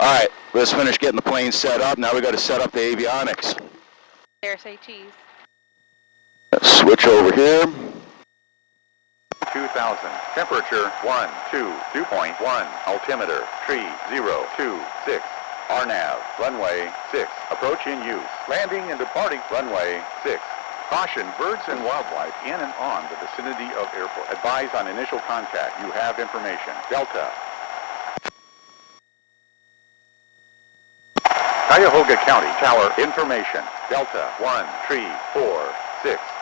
All right, let's finish getting the plane set up. Now we got to set up the avionics. There, say cheese. Switch over here. 2000. Temperature 2.1. Altimeter 3026. RNAV. Runway 6. Approach in use. Landing and departing. Runway 6. Caution, birds and wildlife in and on the vicinity of airport. Advise on initial contact. You have information. Delta. Cuyahoga County Tower information. Delta 134.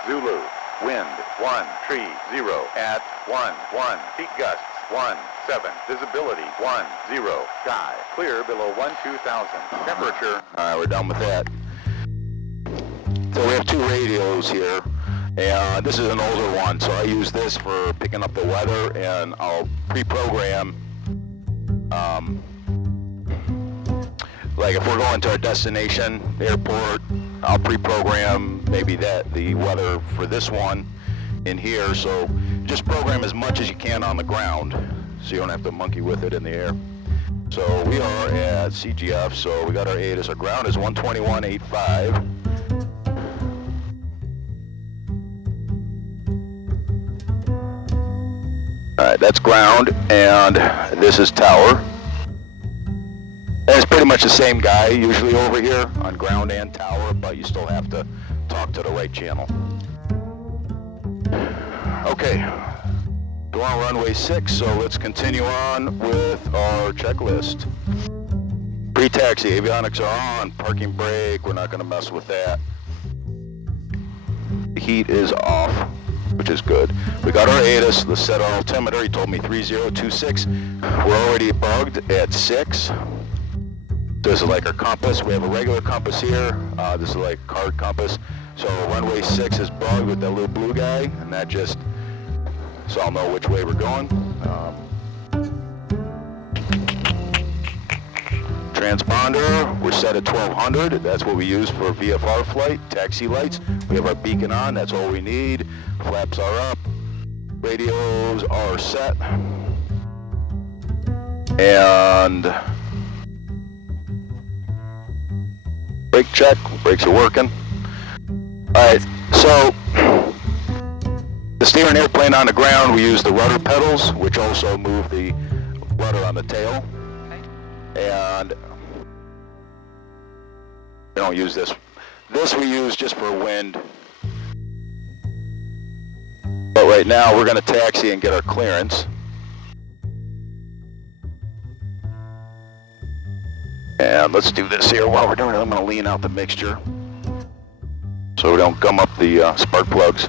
Zulu. Wind 130 at 11. Peak gusts 17. Visibility 10. Sky clear below 12,000. Temperature. All right, we're done with that. So we have two radios here, and this is an older one, so I use this for picking up the weather, and I'll pre-program, like if we're going to our destination airport, I'll pre-program maybe the weather for this one in here, so just program as much as you can on the ground, so you don't have to monkey with it in the air. So we are at CGF, so we got our ATIS. Our ground is 121.85. Alright, that's ground, and this is tower. And it's pretty much the same guy usually over here on ground and tower, but you still have to talk to the right channel. Okay, we're on runway 6, so let's continue on with our checklist. Pre-taxi, avionics are on, parking brake, we're not going to mess with that. The heat is off, which is good. We got our ATIS, let's set our altimeter. He told me 3026. We're already bugged at 6. This is like our compass. We have a regular compass here. This is like card compass. So runway 6 is bugged with that little blue guy, and that just, so I'll know which way we're going. Transponder, we're set at 1200. That's what we use for VFR flight. Taxi lights, we have our beacon on. That's all we need. Flaps are up. Radios are set. And brake check. Brakes are working. All right, so to steer an airplane on the ground, we use the rudder pedals, which also move the rudder on the tail. And we don't use this. This we use just for wind. But right now we're going to taxi and get our clearance. And let's do this here while we're doing it. I'm going to lean out the mixture so we don't gum up the spark plugs.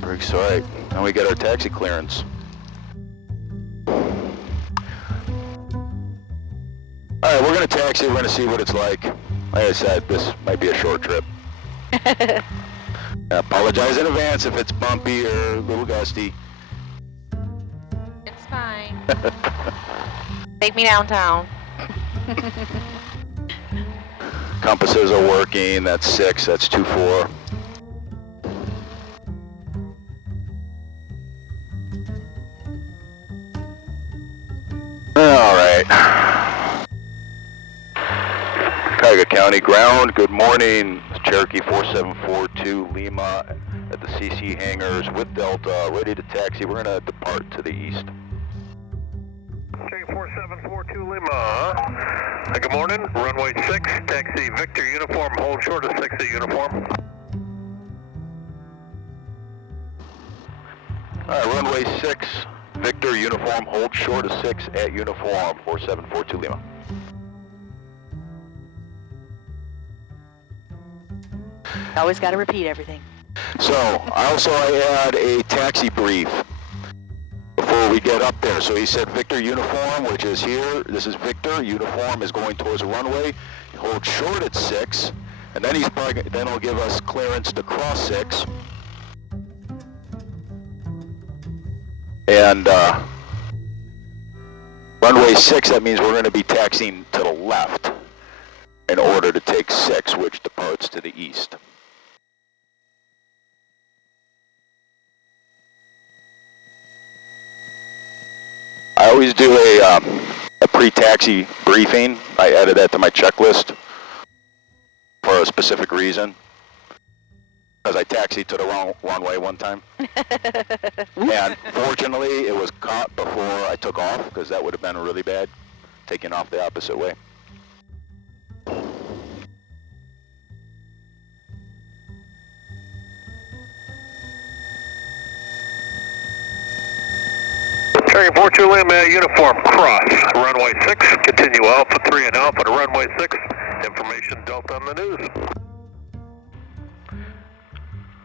Brakes, all right. And we get our taxi clearance. All right, we're going to taxi. We're going to see what it's like. Like I said, this might be a short trip. I apologize in advance if it's bumpy or a little gusty. It's fine. Take me downtown. Compasses are working. That's 6. That's 2-4. All right. Cuyahoga County ground. Good morning. Cherokee 4742 Lima at the CC hangars with Delta, ready to taxi. We're going to depart to the east. Cherokee 4742 Lima. Good morning. Runway 6, taxi Victor uniform, hold short of 6 at uniform. All right, runway 6, Victor uniform, hold short of 6 at uniform, 4742 Lima. Always got to repeat everything. So, I had a taxi brief before we get up there. So he said Victor uniform, which is here. This is Victor. Uniform is going towards the runway. Hold short at 6. And then then he'll give us clearance to cross 6. And runway 6, that means we're going to be taxiing to the left in order to take 6, which departs to the east. always do a pre-taxi briefing. I added that to my checklist for a specific reason. Because I taxied to the wrong runway one time. And fortunately, it was caught before I took off, because that would have been really bad, taking off the opposite way. Cherry 42 Lima, uniform cross, runway 6, continue Alpha 3 and Alpha to runway 6. Information Delta on the news.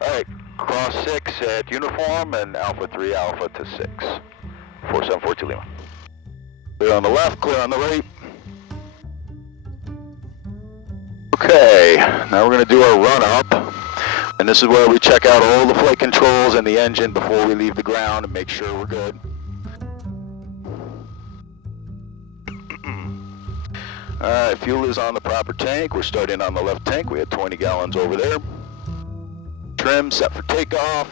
Alright, cross 6 at uniform and Alpha 3 Alpha to 6. 4742 Lima. Clear on the left, clear on the right. Okay, now we're going to do our run up. And this is where we check out all the flight controls and the engine before we leave the ground and make sure we're good. Alright, fuel is on the proper tank. We're starting on the left tank. We had 20 gallons over there. Trim set for takeoff.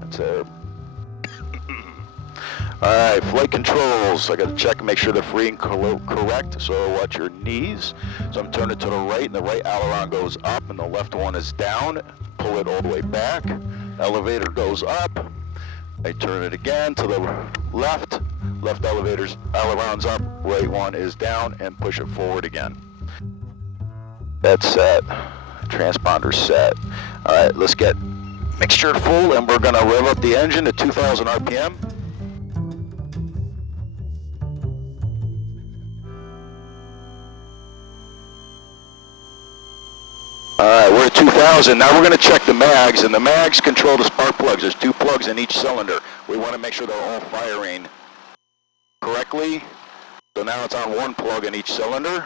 That's it. Alright, flight controls. I got to check and make sure they're free and correct, so watch your knees. So I'm turning to the right, and the right aileron goes up, and the left one is down. Pull it all the way back. Elevator goes up. I turn it again to the left. Left aileron's up, right one is down, and push it forward again. That's set. Transponder set. Alright, let's get mixture full, and we're going to rev up the engine to 2,000 RPM. Alright, we're at 2,000. Now we're going to check the mags, and the mags control the spark plugs. There's 2 plugs in each cylinder. We want to make sure they're all firing correctly. So now it's on 1 plug in each cylinder.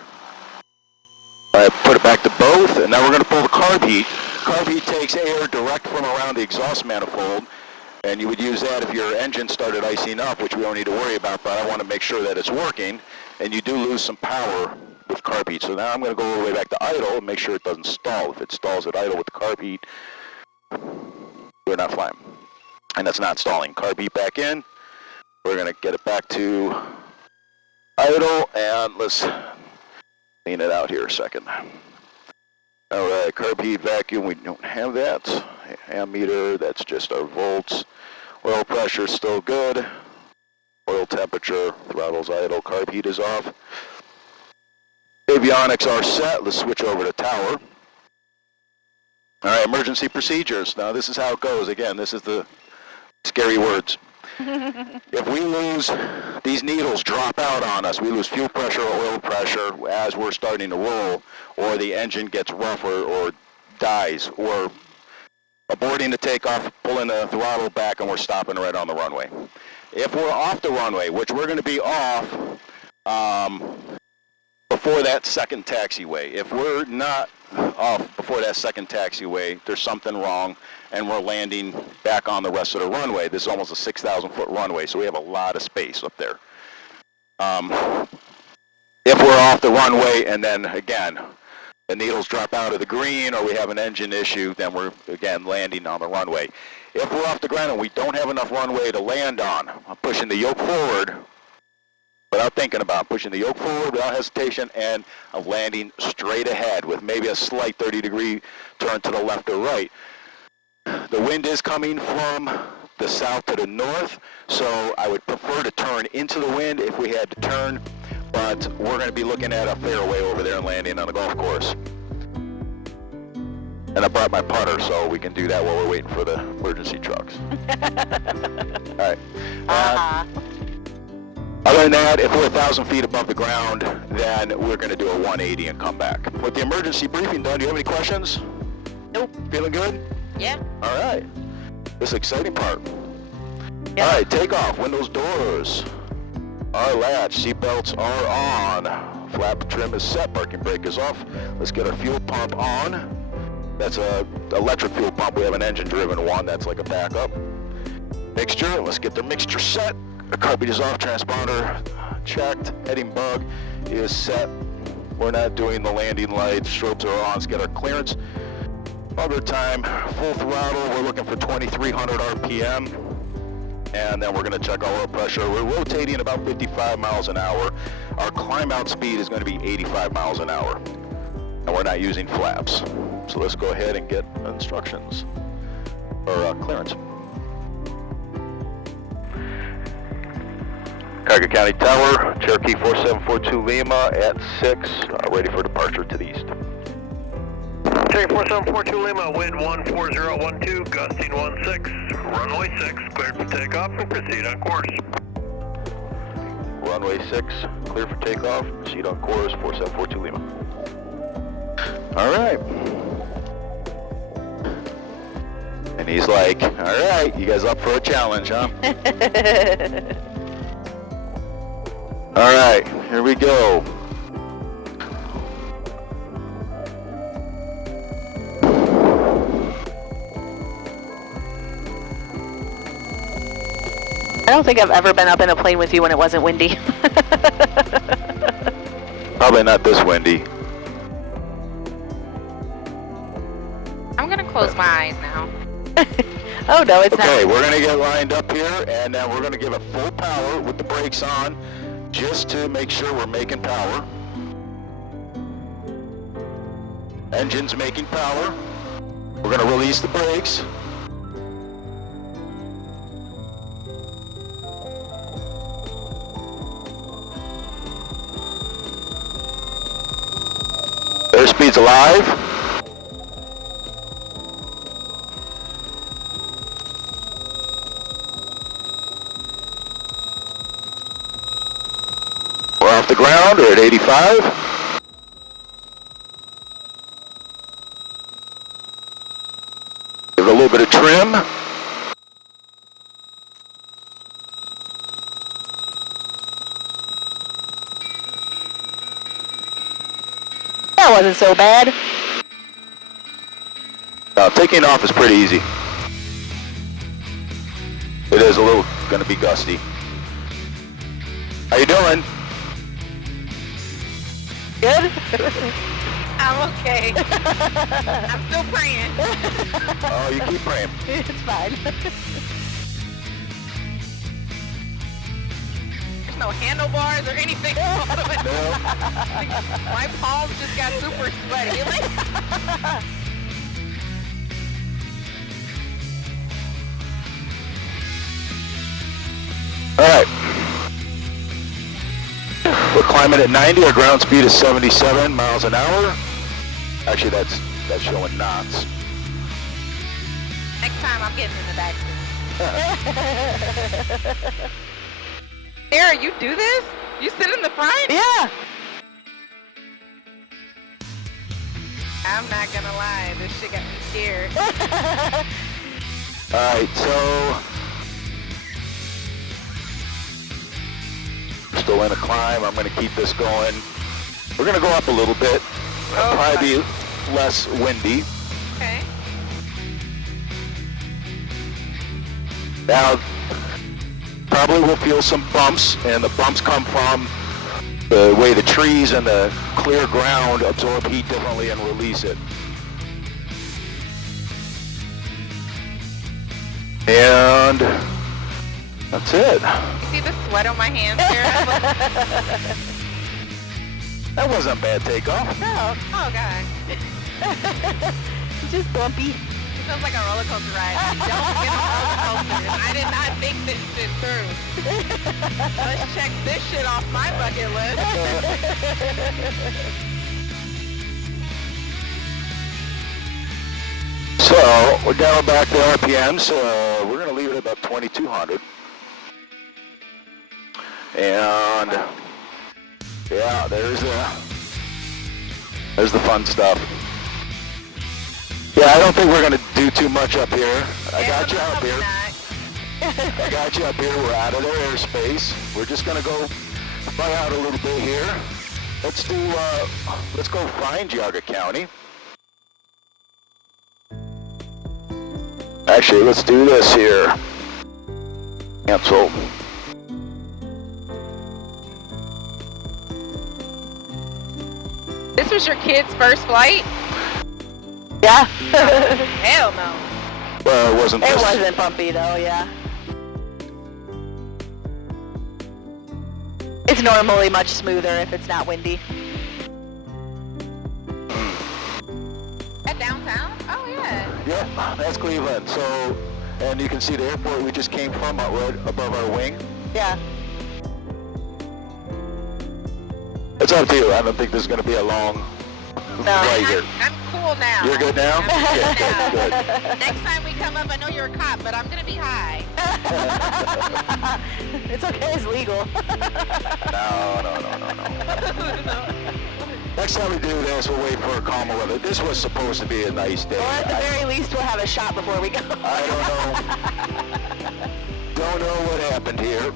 Alright, put it back to both, and now we're going to pull the carb heat. Carb heat takes air direct from around the exhaust manifold, and you would use that if your engine started icing up, which we don't need to worry about, but I want to make sure that it's working, and you do lose some power with carb heat. So now I'm going to go all the way back to idle and make sure it doesn't stall. If it stalls at idle with the carb heat, we're not flying. And that's not stalling. Carb heat back in. We're going to get it back to idle, and let's clean it out here a second. All right, carb heat vacuum, we don't have that. Ammeter, that's just our volts. Oil pressure still good. Oil temperature, throttle's idle, carb heat is off. Avionics are set. Let's switch over to tower. All right, emergency procedures. Now this is how it goes. Again, this is the scary words. If we lose, these needles drop out on us, we lose fuel pressure or oil pressure as we're starting to roll, or the engine gets rougher or dies, or aborting the takeoff, pulling the throttle back, and we're stopping right on the runway. If we're off the runway, which we're going to be off before that second taxiway. If we're not off before that second taxiway, there's something wrong, and we're landing back on the rest of the runway. This is almost a 6,000-foot runway, so we have a lot of space up there. If we're off the runway and then, again, the needles drop out of the green or we have an engine issue, then we're, again, landing on the runway. If we're off the ground and we don't have enough runway to land on, I'm pushing the yoke forward without thinking about it, pushing the yoke forward without hesitation, and I'm landing straight ahead with maybe a slight 30-degree turn to the left or right. The wind is coming from the south to the north, so I would prefer to turn into the wind if we had to turn, but we're going to be looking at a fairway over there and landing on the golf course. And I brought my putter, so we can do that while we're waiting for the emergency trucks. All right. Other than that, if we're 1,000 feet above the ground, then we're going to do a 180 and come back. With the emergency briefing done, do you have any questions? Nope. Feeling good? Yeah. All right. This is the exciting part. Yep. All right, take off. Windows, doors are latched. Seatbelts are on. Flap trim is set. Parking brake is off. Let's get our fuel pump on. That's a electric fuel pump. We have an engine-driven one. That's like a backup. Mixture. Let's get the mixture set. The carpet is off. Transponder checked. Heading bug is set. We're not doing the landing lights. Strobes are on. Let's get our clearance. Other time, full throttle, we're looking for 2,300 RPM. And then we're going to check our oil pressure. We're rotating about 55 miles an hour. Our climb out speed is going to be 85 miles an hour. And we're not using flaps. So let's go ahead and get instructions, or clearance. Cuyahoga County Tower, Cherokee 4742 Lima at 6, ready for departure to the east. Cherokee 4742 Lima, wind 14012, gusting 16, runway 6, cleared for takeoff and proceed on course. Runway 6, clear for takeoff, proceed on course 4742 Lima. All right. And he's like, all right, you guys up for a challenge, huh? All right, here we go. I don't think I've ever been up in a plane with you when it wasn't windy. Probably not this windy. I'm gonna close my eyes now. Oh no, it's Okay, not. we're gonna get lined up here, and then we're gonna give it full power with the brakes on, just to make sure we're making power. Engine's making power. We're gonna release the brakes. Airspeed's alive. We're off the ground, we're at 85. Give it a little bit of trim. That wasn't so bad. Taking off is pretty easy. It is a little gonna be gusty. How you doing? Good? I'm okay. I'm still praying. Oh, you keep praying. It's fine. There's no handlebars or anything. No. My palms just got super sweaty. Like, All right. We're climbing at 90. Our ground speed is 77 miles an hour. Actually, that's showing knots. next time I'm getting in the back seat. Sarah, you do this? You sit in the front? Yeah. I'm not gonna lie, this shit got me scared. All right, so still in a climb. I'm going to keep this going. We're going to go up a little bit. Oh, Probably be less windy. Okay. Now, probably we'll feel some bumps, and the bumps come from the way the trees and the clear ground absorb heat differently and release it. And that's it. You see the sweat on my hands, Sarah? That wasn't a bad takeoff. No. Oh, God. It's just bumpy. It feels like a roller coaster ride. Don't get on roller coasters. I did not think this shit through. Let's check this shit off my bucket list. So we're down back to RPM, so we're going to leave it at about 2,200. And yeah, there's the fun stuff. Yeah, I don't think we're going to do too much up here. I got you up here. I got you up here. We're out of their airspace. We're just going to go fly out a little bit here. Let's go find Geauga County. Actually, let's do this here. Cancel. This was your kid's first flight? Yeah. Hell no. Well, it wasn't. It wasn't bumpy though, yeah. It's normally much smoother if it's not windy. At downtown? Oh, yeah. Yeah, that's Cleveland. So, and you can see the airport we just came from right above our wing. Yeah. It's up to you. I don't think there's going to be a long flight here. I'm cool now. You're good now? I'm cool Yeah, now. good. Next time we come up, I know you're a cop, but I'm going to be high. It's okay, it's legal. No. Next time we do this, we'll wait for calmer weather. This was supposed to be a nice day. Or at the very least, we'll have a shot before we go. I don't know. Don't know what happened here.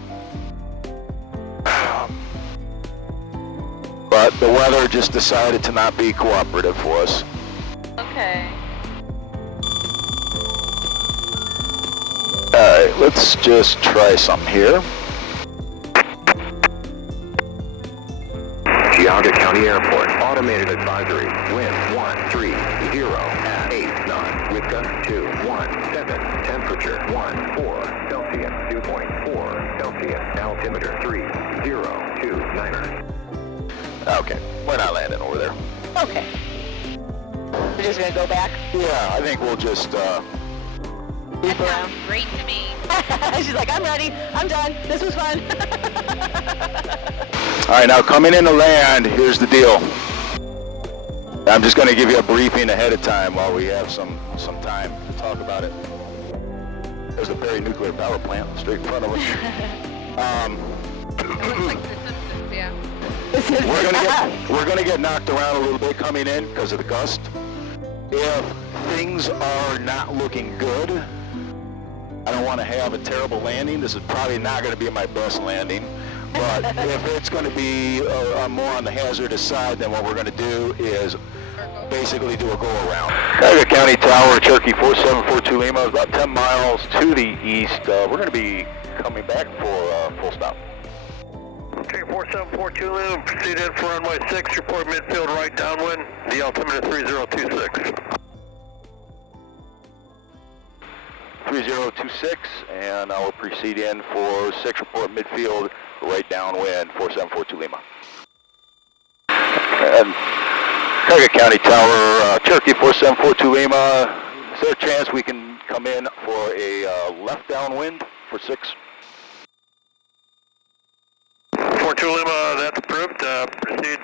But the weather just decided to not be cooperative for us. Okay. Alright, let's just try something here. Geauga County Airport, automated advisory, wind 13 at 8 knots, with gust 217, temperature 14 Celsius, 2.4 Celsius, altimeter 3029er. Okay, we're not landing over there. Okay. We're just gonna go back? Yeah, I think we'll just, That Loop sounds around. great to me. She's like, I'm ready. I'm done. This was fun. Alright, now coming in to land, here's the deal. I'm just going to give you a briefing ahead of time while we have some time to talk about it. There's a Berry nuclear power plant straight in front of us. It looks like the Simpsons, yeah. We're gonna get knocked around a little bit coming in because of the gust. If things are not looking good, I don't want to have a terrible landing. This is probably not going to be my best landing. But if it's going to be more on the hazardous side, then what we're going to do is basically do a go-around. Geauga County Tower, Cherokee 4742 Lima, is about 10 miles to the east. We're going to be coming back for full stop. Okay, 4742 Lima, proceed in for runway 6, report midfield right downwind, the altimeter 3026. 3026, and I will proceed in for 6, report midfield, right downwind, 4742 Lima. And Geauga County Tower, Cherokee 4742 Lima, is there a chance we can come in for a left downwind for 6? 42 Lima, that's approved. Proceed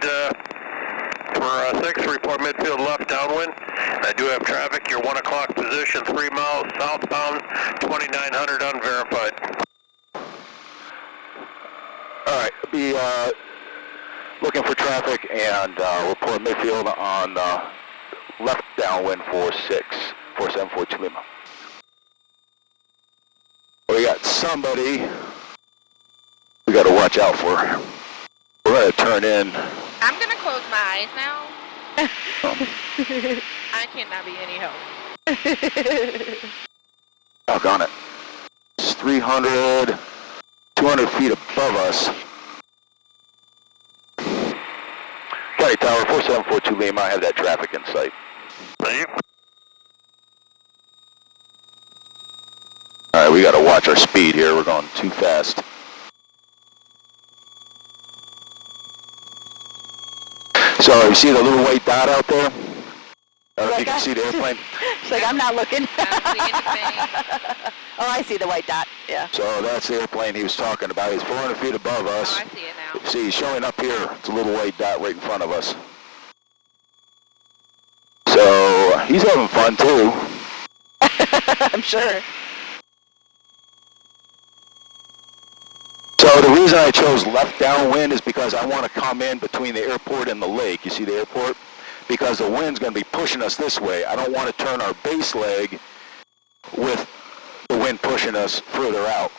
for 6, report midfield left downwind. I do have traffic, your 1 o'clock position, 3 miles southbound, 2900 unverified. Alright, be looking for traffic and report midfield on left downwind for 6, 4742 Lima. We got somebody we got to watch out for. We're going to turn in. I'm going to close my eyes now. I cannot be any help. Doggone it. It's 200 feet above us. County Tower, 4742 Lima, I have that traffic in sight. Thank you. Alright, we got to watch our speed here. We're going too fast. So, you see the little white dot out there? I don't know if you can see the airplane. She's like, I'm not looking. I don't see anything. Oh, I see the white dot. Yeah. So, that's the airplane he was talking about. He's 400 feet above Oh, us. I see it now. See, he's showing up here. It's a little white dot right in front of us. So, he's having fun too. I'm sure. So the reason I chose left downwind is because I want to come in between the airport and the lake. You see the airport? Because the wind's going to be pushing us this way. I don't want to turn our base leg with the wind pushing us further out.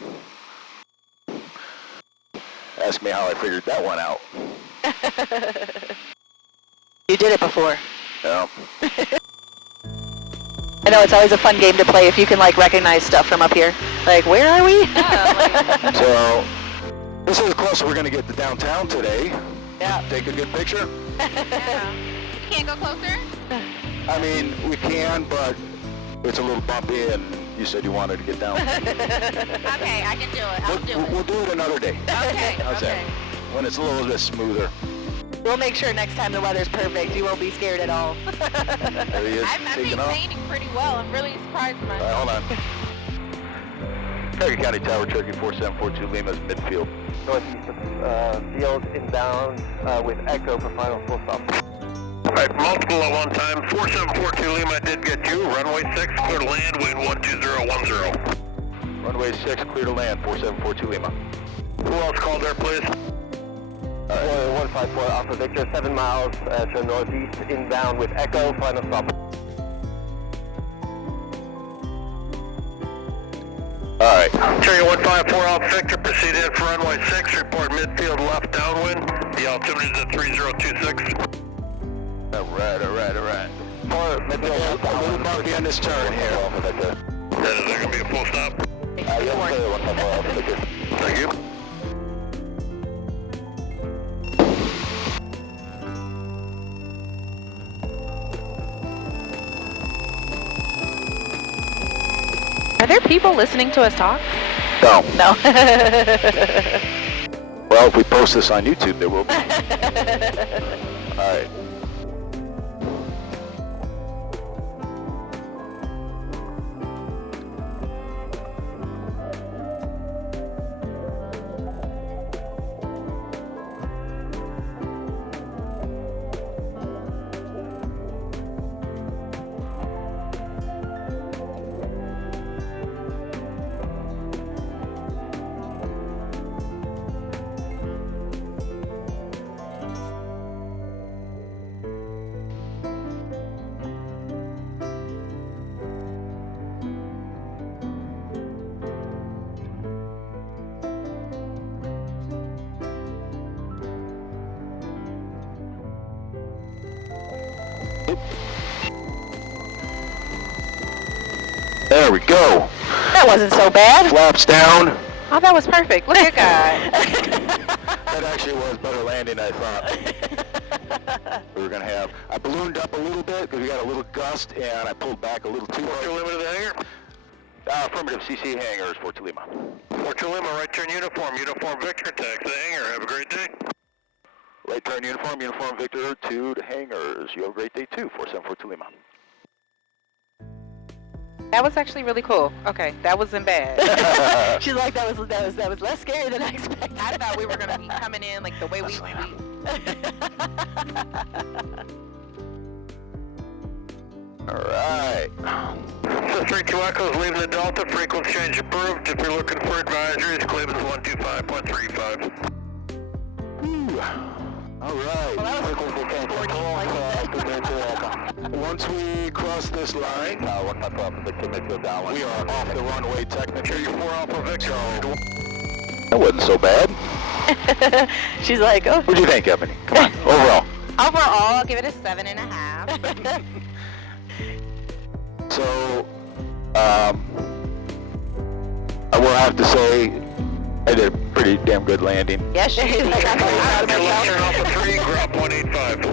Ask me how I figured that one out. You did it before. Yeah. I know, it's always a fun game to play if you can, like, recognize stuff from up here. Like, where are we? So this is as close as we're going to get to downtown today. Yeah. Take a good picture. Yeah. You can't go closer? I mean, we can, but it's a little bumpy, and you said you wanted to get down. Okay, I can do it. I'll do it. We'll do it another day. Okay, How's okay. that? when it's a little bit smoother. We'll make sure next time the weather's perfect. You won't be scared at all. There he is, I'm taking off. maintaining pretty well. I'm really surprised All right, myself. hold on. Cherokee County Tower, Cherokee 4742 Lima's midfield. Northeast of field inbound with Echo for final full stop. Alright, multiple at one time. 4742 Lima did get you. Runway 6, clear to land, wind 12010. Runway 6, clear to land, 4742 Lima. Who else called there, please? 154 Alpha Victor, 7 miles to northeast inbound with Echo, final stop. Alright. Cherry 154 Alpha Victor, proceed in for runway 6, report midfield left downwind. The altimeter is at 3026. Alright. For midfield left A little bumpy on this turn here. Is there going to be a full stop? Yes, 154 Alpha Victor. Thank you. Are there people listening to us talk? No. No. Well, if we post this on YouTube, there will be. Alright. There we go. That wasn't so bad. Flaps down. Oh, that was perfect. Look at God. That actually was better landing, I thought. We were going to have. I ballooned up a little bit because we got a little gust, and I pulled back a little too What's your hard. limit of the hangar? Affirmative, CC hangars, 42 Lima. 42 Lima, right turn uniform Victor, taxi to the hangar. Have a great day. Right turn uniform Victor to the hangars. You have a great day too, 4742 Lima. That was actually really cool. Okay, that wasn't bad. She's like, that was less scary than I expected. I thought we were gonna be coming in like the way we. Alright. So 32 Echoes leaving the Delta, frequency change approved. If you're looking for advisories, claim is 125.35. Alright. Once we cross this line, we are off the runway technically. 4 Alpha Victor. That wasn't so bad. She's like, oh. What do you think, Ebony? Come on, overall. Overall, I'll give it a 7.5. So, I will have to say, I did a pretty damn good landing. Yes, she is. Like, Turn off the 3, grab 185.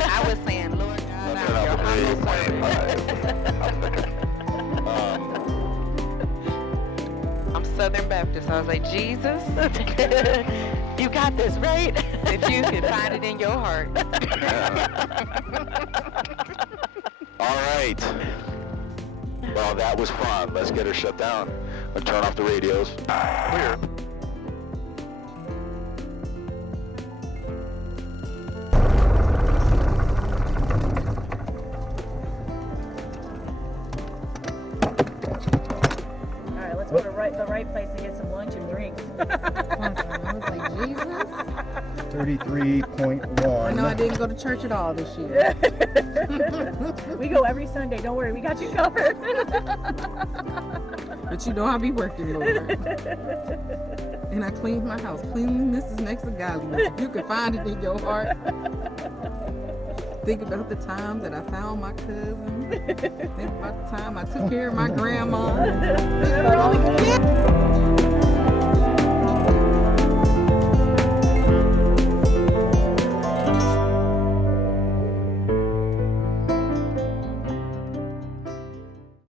I was saying, Lord God, I'm Southern Baptist. I was like, Jesus, you got this, right? if you can find it in your heart. All right. Well, that was fun. Let's get her shut down. Let's turn off the radios. Clear. All right, let's go to the right place and get some lunch and drinks. I was like, Jesus. 33.1. I know I didn't go to church at all this year. We go every Sunday. Don't worry, we got you covered. But you know I be working, Lord. And I cleaned my house. Cleanliness is next to godliness. If you can find it in your heart. Think about the time that I found my cousin. Think about the time I took care of my grandma. Think about all the kids.